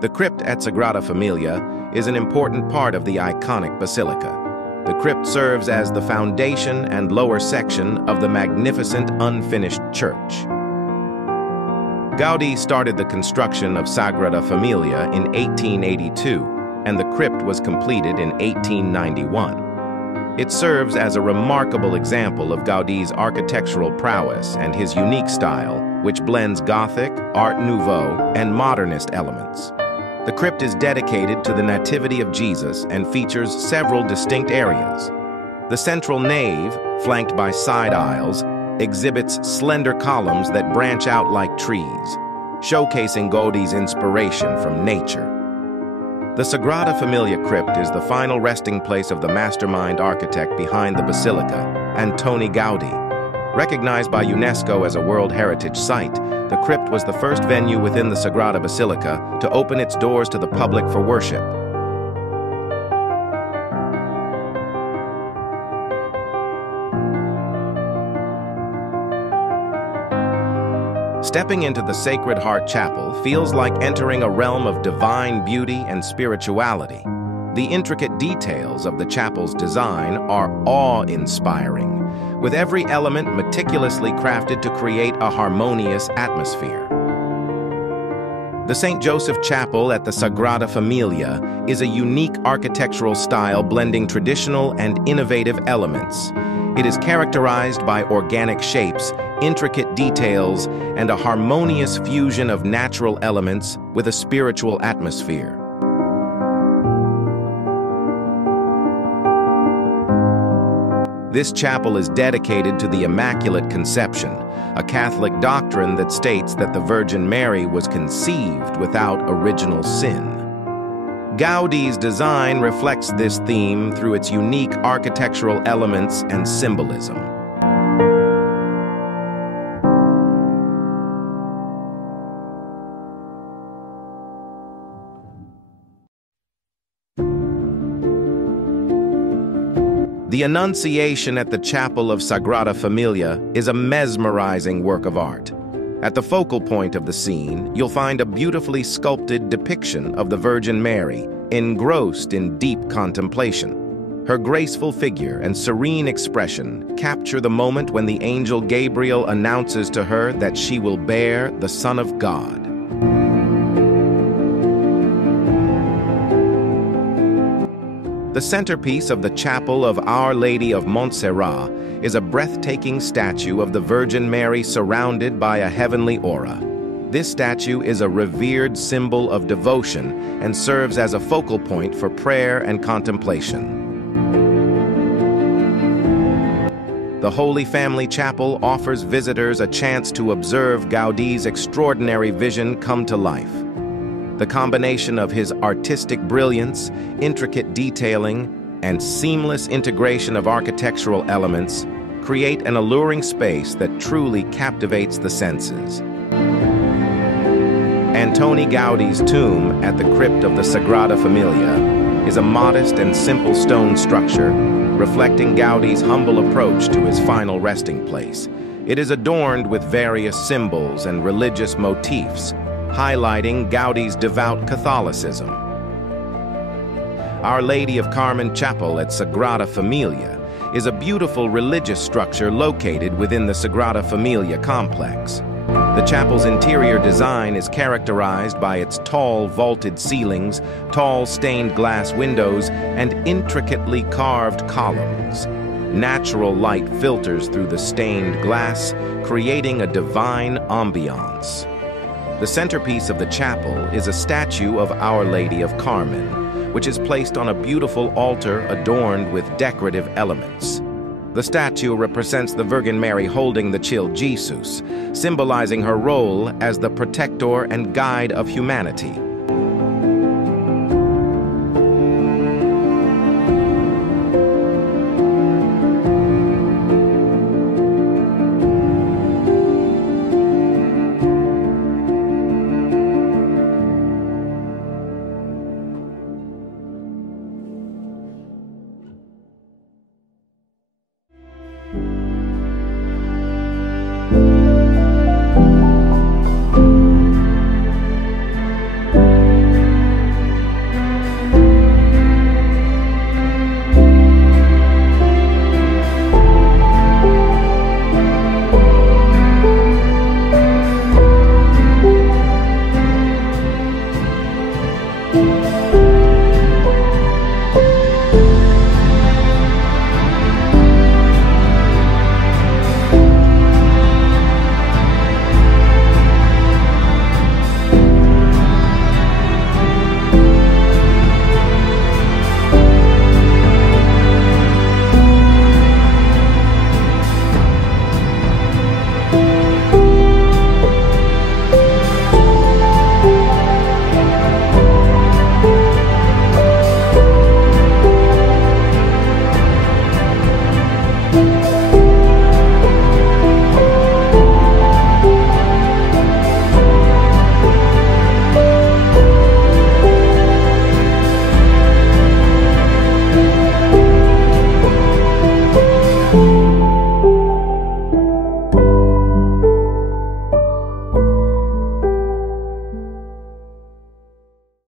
The crypt at Sagrada Familia is an important part of the iconic basilica. The crypt serves as the foundation and lower section of the magnificent unfinished church. Gaudi started the construction of Sagrada Familia in 1882, and the crypt was completed in 1891. It serves as a remarkable example of Gaudi's architectural prowess and his unique style, which blends Gothic, Art Nouveau, and modernist elements. The crypt is dedicated to the Nativity of Jesus and features several distinct areas. The central nave, flanked by side aisles, exhibits slender columns that branch out like trees, showcasing Gaudi's inspiration from nature. The Sagrada Familia Crypt is the final resting place of the mastermind architect behind the Basilica, Antoni Gaudi. Recognized by UNESCO as a World Heritage Site, the crypt was the first venue within the Sagrada Basilica to open its doors to the public for worship. Stepping into the Sacred Heart Chapel feels like entering a realm of divine beauty and spirituality. The intricate details of the chapel's design are awe-inspiring, with every element meticulously crafted to create a harmonious atmosphere. The St. Joseph Chapel at the Sagrada Familia is a unique architectural style blending traditional and innovative elements. It is characterized by organic shapes, intricate details, and a harmonious fusion of natural elements with a spiritual atmosphere. This chapel is dedicated to the Immaculate Conception, a Catholic doctrine that states that the Virgin Mary was conceived without original sin. Gaudi's design reflects this theme through its unique architectural elements and symbolism. The Annunciation at the Chapel of Sagrada Familia is a mesmerizing work of art. At the focal point of the scene, you'll find a beautifully sculpted depiction of the Virgin Mary, engrossed in deep contemplation. Her graceful figure and serene expression capture the moment when the angel Gabriel announces to her that she will bear the Son of God. The centerpiece of the Chapel of Our Lady of Montserrat is a breathtaking statue of the Virgin Mary surrounded by a heavenly aura. This statue is a revered symbol of devotion and serves as a focal point for prayer and contemplation. The Holy Family Chapel offers visitors a chance to observe Gaudi's extraordinary vision come to life. The combination of his artistic brilliance, intricate detailing, and seamless integration of architectural elements create an alluring space that truly captivates the senses. Antoni Gaudi's tomb at the crypt of the Sagrada Familia is a modest and simple stone structure reflecting Gaudi's humble approach to his final resting place. It is adorned with various symbols and religious motifs, highlighting Gaudi's devout Catholicism. Our Lady of Carmen Chapel at Sagrada Familia is a beautiful religious structure located within the Sagrada Familia complex. The chapel's interior design is characterized by its tall vaulted ceilings, tall stained glass windows, and intricately carved columns. Natural light filters through the stained glass, creating a divine ambiance. The centerpiece of the chapel is a statue of Our Lady of Carmen, which is placed on a beautiful altar adorned with decorative elements. The statue represents the Virgin Mary holding the child Jesus, symbolizing her role as the protector and guide of humanity.